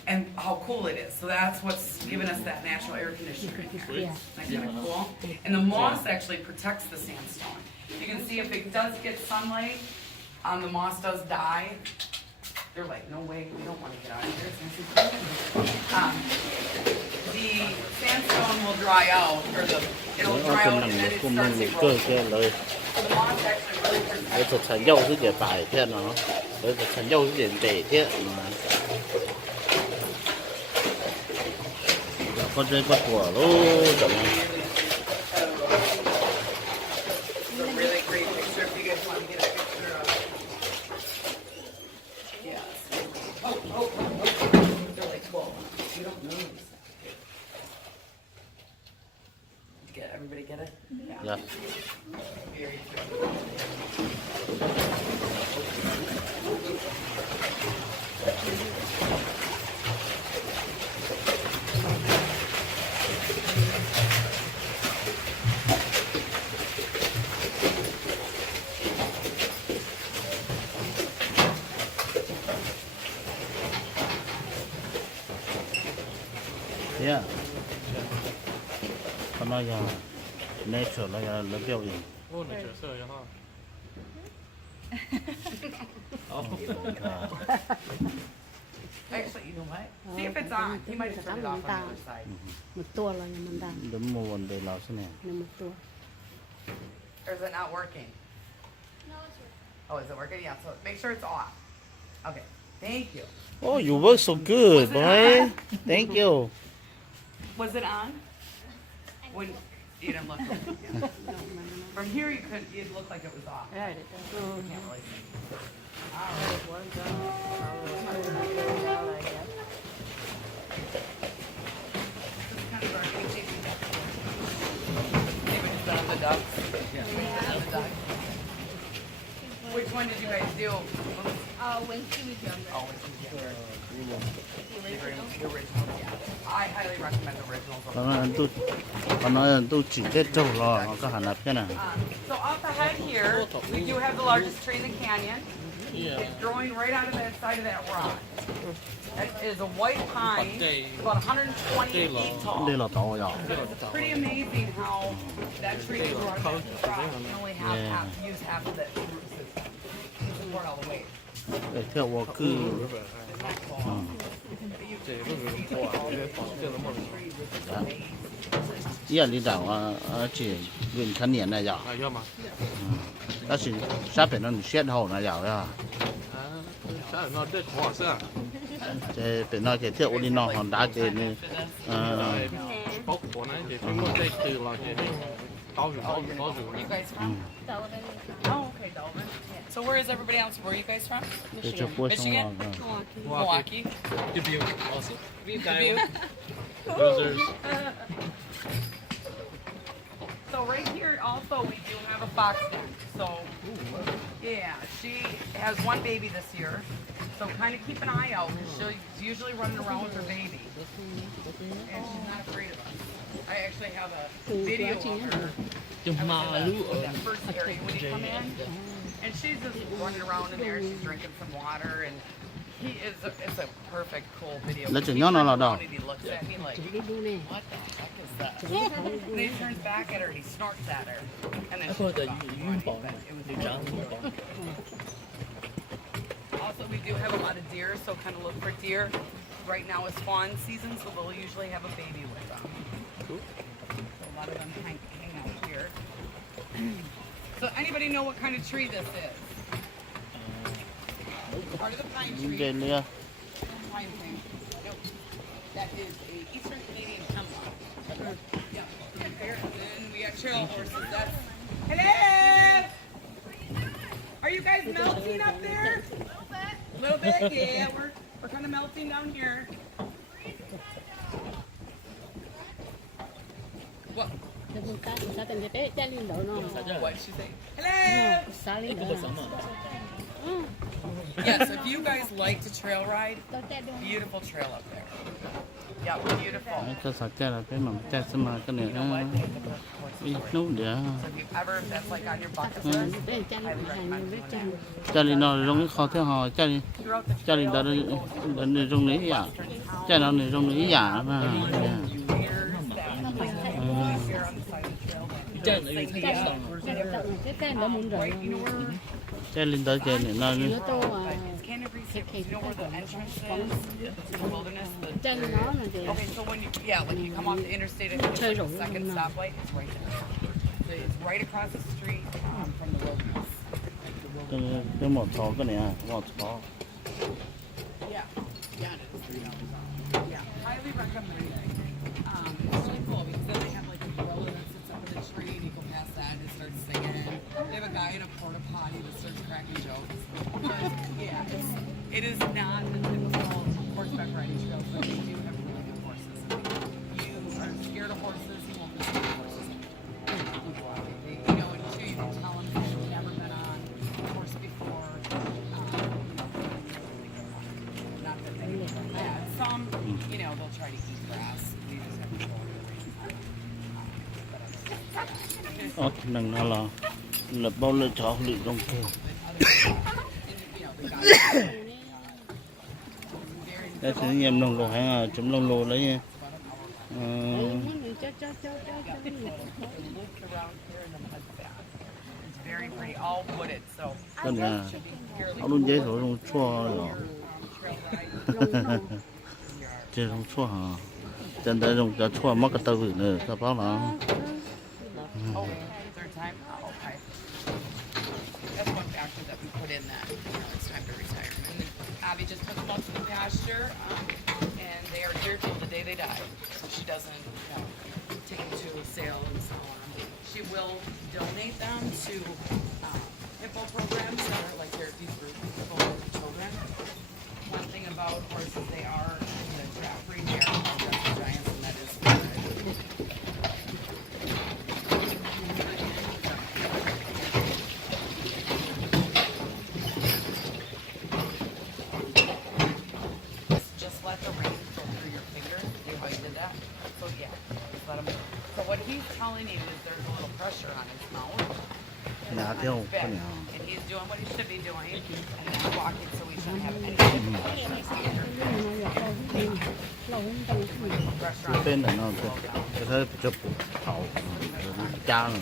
and how cool it is. So that's what's giving us that natural air conditioner in here. Isn't that kind of cool? And the moss actually protects the sandstone. You can see if it does get sunlight, the moss does die. They're like, no way, we don't want to get out of here. It's nice and cool. The sandstone will dry out, or it'll dry out and then it starts to grow. So the moss actually really protects. 就陳休先至大天咯，佢就陳休先至地天，不追不過咯，咁樣。It's a really great picture if you guys want to get a picture of. Yes. Oh. They're like, whoa, you don't know this. Everybody get it? Yeah. Very good. Yeah. Còn nói giờ nature là nó biểu hiện. Ô, nó trở sợi ha. Actually, you know what? See if it's on. He might have turned it off on the other side. một tua là nhà mình đang Đấm mua vấn đề là thế này. là một tua. Or is it not working? No, it's working. Oh, is it working? Yeah, so make sure it's off. Okay, thank you. Oh, you work so good, boy. Thank you. Was it on? When you didn't look. Yeah. From here, it looked like it was off. Right, it You can't really see. All right. This is kind of our the ducks. Yeah. The ducks. Which one did you guys do? When she was younger. Oh, when she was younger. The original, yeah. I highly recommend the originals. Còn nói tôi chỉ biết trâu lò, nó có hẳn là thế nào. So up ahead here, we do have the largest tree in the canyon. It's growing right out of that side of that rock. That is a white pine, about 120 feet tall. Đây là to rồi. It's pretty amazing how that tree grew out of that rock. You only have use half of that root system to support all the weight. Để theo vô cư. Isn't that cool? Giờ đi đảo chỉ gần khán niệm này giờ. Đó chỉ sắp phải nó xét hậu này giờ đó. Thế phải nói cái theo đi nó hòn đá cái này. You guys from? Oh, okay, Delvin. So where is everybody else? Where are you guys from? Michigan? Milwaukee. Dubuque also. Dubuque. Losers. So right here also we do have a fox den. So yeah, she has one baby this year. So kind of keep an eye out because she's usually running around with her baby. And she's not afraid of us. I actually have a video of her. That first area when you come in. And she's just running around in there, she's drinking some water, and It's a perfect, cool video. Let's He go, no, turns no, no. around and he looks at me like, Đi đu nè. what the heck is that? And then he turns back at her and he snorts at her. And then Thôi she là stops yuam running, bò but này, it was điều really trắng yuam bò. Also, we do have a lot of deer, so kind of look for deer. Right now is fawn season, so they'll usually have a baby with them. Cool. So a lot of them hang out here. So anybody know what kind of tree this is? Part of the pine tree. Đây nè. Pine tree. Nope. That is a Eastern Canadian hemlock. Yeah. There. And then we got trail horses. That's. Hello. Are you guys melting up there? A little bit. Yeah, we're kind of melting down here. What? Sa tên cái cha linh đỡ nó. What did she say? Hello. Sa linh đỡ. Yes, if you guys like to trail ride, beautiful trail up there. Yeah, beautiful. Cái sạc cha là cái mầm cha xem mà cái này You know what? nó ít nấu để. So if you ever, if that's like on your bucket list, highly recommend doing that. Cha đi nó trong cái kho theo họ cha đi Throughout the cha đi trail, đó you go through đi trong đấy à cha nó đi trong đấy à mà deers that share on the side of the trail. Cha nó đi thấy sao? Cái tên đó muốn rồi. Right, you know where? cha lên đó cha này nó Nó tô It's Canterbury City. You know where the entrance is to the wilderness? chân nó là gì? Okay, so when you, yeah, like you come off the interstate, I think it's like the second stoplight. It's right there. It's right across the street from the wilderness. cái mỏ chó cái này à mỏ chó. Yeah, yeah, it is $3. Yeah, highly recommend it. It's really cool because then they have like a gorilla that sits up in the tree and you go past that and it starts singing. They have a guy in a porta potty that starts cracking jokes. Yeah, it is not the typical horseback riding trails, but they do have really good horses. If you are scared of horses, you won't be scared of horses. You know, and too, you can tell them if they've never been on a horse before. Not that they yeah, some, you know, they'll try to eat grass. We just have to go Ồ, năng nó là bao lơ chó lụi trong kia. Đây thì em lông lô hay chấm lông lô lấy very pretty, all wooded, so cái này họ luôn dễ thổi trong chua rồi. Chơi trong chua hả? Chân đây trong cái chua mất cái tơ vị nữa, các bác là. oh, third time? Oh, okay. That's one factor that we put in that, you know, it's time to retire. And then Abby just took them out to the pasture, and they are here till the day they die. So she doesn't, you know, take them to a sale and so on. She will donate them to hippo programs that are like therapy for hippo children. One thing about horses, they are in the draft breed, they are called giants, and that is just let the reins go through your fingers. You know how you did that? So yeah, just let them. So what he's telling you is there's a little pressure on his mouth. Nhà on theo his cái back, nhà. and he's doing what he should be doing, and then walking so he shouldn't have any pressure on Tên là nó cái thứ chụp hậu cha rồi.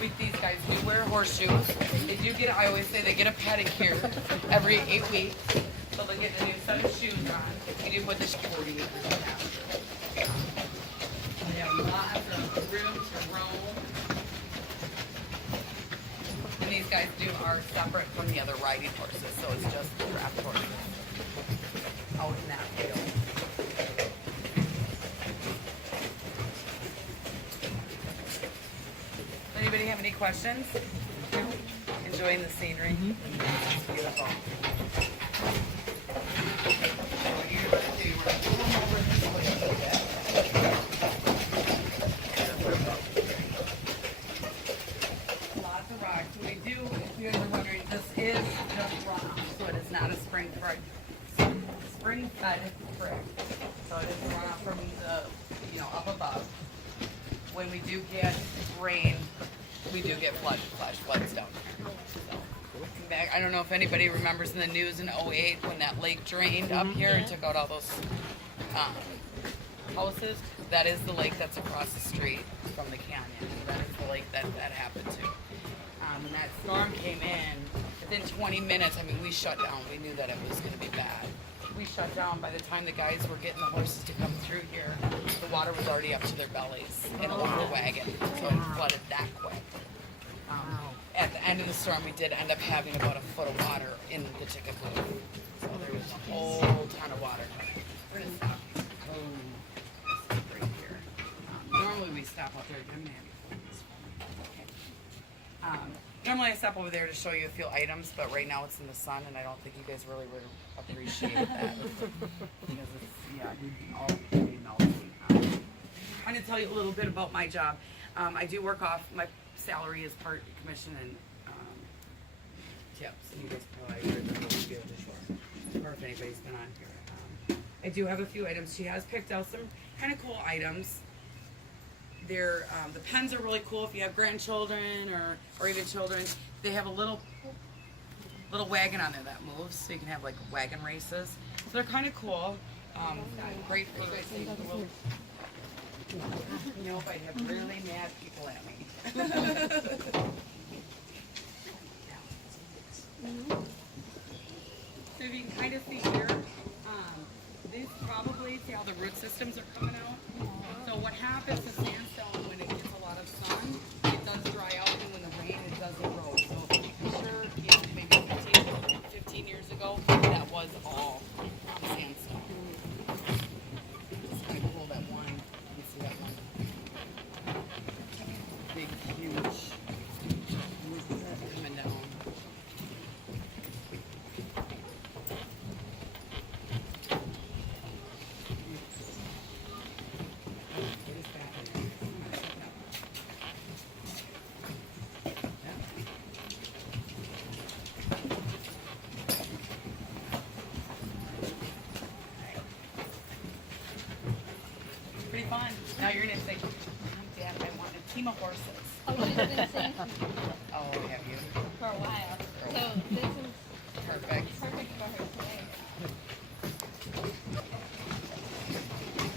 With these guys, we wear horseshoes. They do get, I always say they get a pedicure every 8 weeks. So they get a new set of shoes on. We do put the 40 acres of pasture. They have lots of room to roam. And these guys are separate from the other riding horses, so it's just the draft horses out in that field. Anybody have any questions? No? Enjoying the scenery? It's beautiful. So what you're going to do, we're going to come over this way a little bit. Lots of rocks. We do, if you guys are wondering, this is just runoff, so it is not a spring-fed creek. So it is runoff from the, you know, up above. When we do get rain, we do get floods down here. So, back. I don't know if anybody remembers in the news in '08 when that lake drained up here and took out all those houses. That is the lake that's across the street from the canyon. That is the lake that happened to. When that storm came in, within 20 minutes, I mean, we shut down. We knew that it was going to be bad. We shut down. By the time the guys were getting the horses to come through here, the water was already up to their bellies in a water wagon. So it flooded that quick. At the end of the storm, we did end up having about a foot of water in the Txiv. So there was a whole ton of water. We're going to stop. Right here. Normally we stop up there. I'm gonna have you film this for me. Normally I stop over there to show you a few items, but right now it's in the sun, and I don't think you guys really would appreciate that because it's all I'm going to tell you a little bit about my job. I do work off my salary is part commission and tips. And you guys probably heard the whole spiel before, or if anybody's been on here. I do have a few items. She has picked out some kind of cool items. They're, the pens are really cool if you have grandchildren or even children. They have a little wagon on there that moves, so you can have like wagon races. So they're kind of cool. Great for you guys think will. Nope, I have really mad people at me. So if you can kind of see here, these probably, see how the root systems are coming out? So what happens to sandstone when it gets a lot of sun, it does dry out, and when the rain, it does erode. So I'm sure maybe 15 years ago, that was all sandstone. It's kind of cool, that one. You see that one? Big, huge. Coming down. Pretty fun. Now you're going to say, Dad, I want a team of horses. I was just going to say Oh, have you? for a while. So this is Perfect. perfect for her today.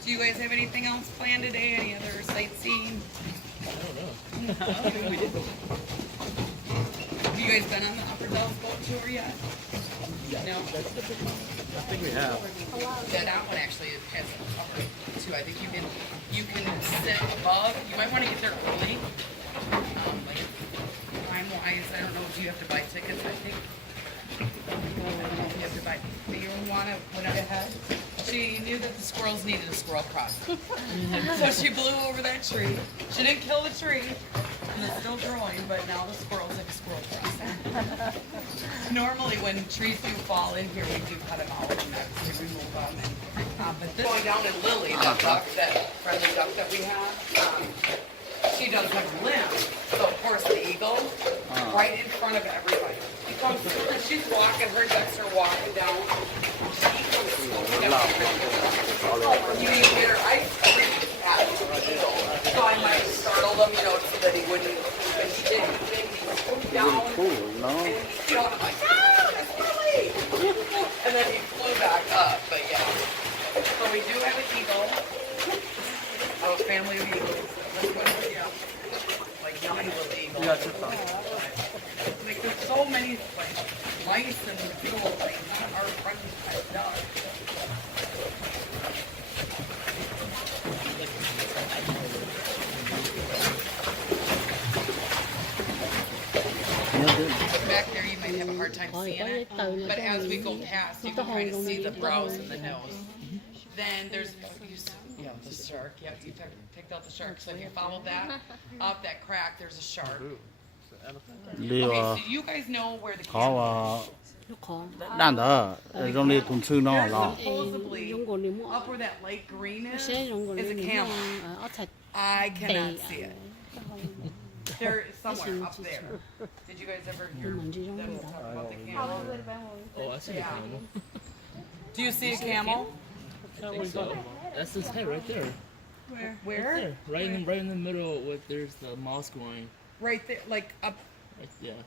Do you guys have anything else planned today? Any other sightseeing? Have you guys been on the Upper Dells boat tour yet? No? I think we have. Yeah, that one actually has a cover too. I think you can sit above. You might want to get there early. Like time wise, I don't know if you have to buy tickets. I think you have to buy. But you want to went ahead. She knew that the squirrels needed a squirrel crossing, so she blew over that tree. She didn't kill the tree. And it's still growing, but now the squirrels have a squirrel crossing. Normally when trees do fall in here, we do cut them out and we remove them. And, but this going down in Lily, that duck, that friendly duck that we have, she does have a limb. So of course the eagle, right in front of everybody. He comes through and she's walking, her ducks are walking down. She comes swooping up. You need to get her ice cream at the eagle. So I might startle them, so that he wouldn't, but he didn't. He swooped down. Cool, no? And, I'm like, that's Billy! And then he flew back up, but yeah. So we do have an eagle. A family of eagles. Yeah. Like 9 little eagles. Like there's so many mice and little things. Our friends have done. Back there you might have a hard time seeing it, but as we go past, you can kind of see the brows and the nose. Then there's the shark. Yeah, you picked out the shark. So if you follow that up that crack, there's a shark. Okay, so you guys know where the camel is. Đàn đó, trong đây cũng sư nó là. Supposedly, up where that light green is a camel. I cannot see it. They're somewhere up there. Did you guys ever hear them talk about the camel? Oh, I see the camel. Do you see a camel? I think so. That's his head right there. Where? Right there. Right in the middle, there's the moss going. Right there, like up. Right, yeah.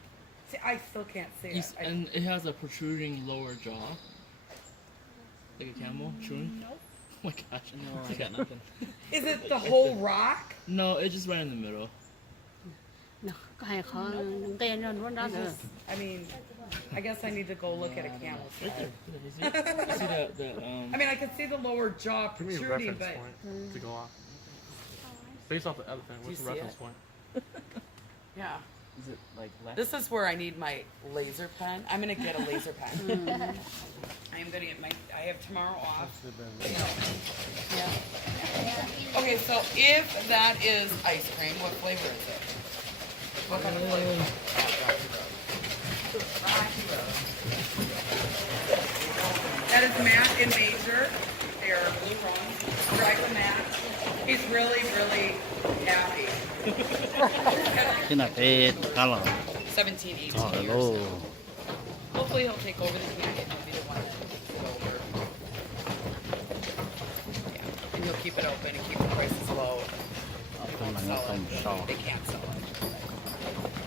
See, I still can't see it. And it has a protruding lower jaw. Like a camel chewing? Nope. Oh my gosh. No, I got nothing. Is it the whole rock? No, it just right in the middle. Nó có hay khó tên nó luôn đó rồi. I mean, I guess I need to go look at a camel's Right head. there. See the I mean, I can see the lower jaw Give me a protruding, reference but point to go off. Based off the elephant, what's you the see reference it? point? yeah. Is it like left? This is where I need my laser pen. I'm gonna get a laser pen. I am gonna get my. I have tomorrow off. Yeah. Okay, so if that is ice cream, what flavor is it? What kind of flavor? That is Matt and Major. They are blue runs. Drive Matt. He's really, really happy. Cái này phê khá là 17, 18 trời years. lô. Hopefully he'll take over the canyon. He'll be the one that takes it over. Yeah. And he'll keep it open and keep the prices low. He won't sell it. They can't sell it.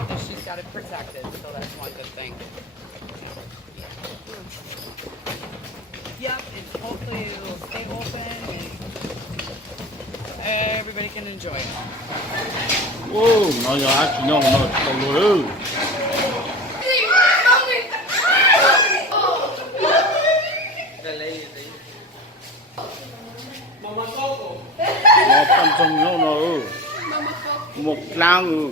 And she's got it protected, so that's one good thing. Yep, and hopefully it'll stay open and everybody can enjoy it. Wow, nó nhỏ chỉ nhau nó to luôn. Nó phân trong nhau nó một lang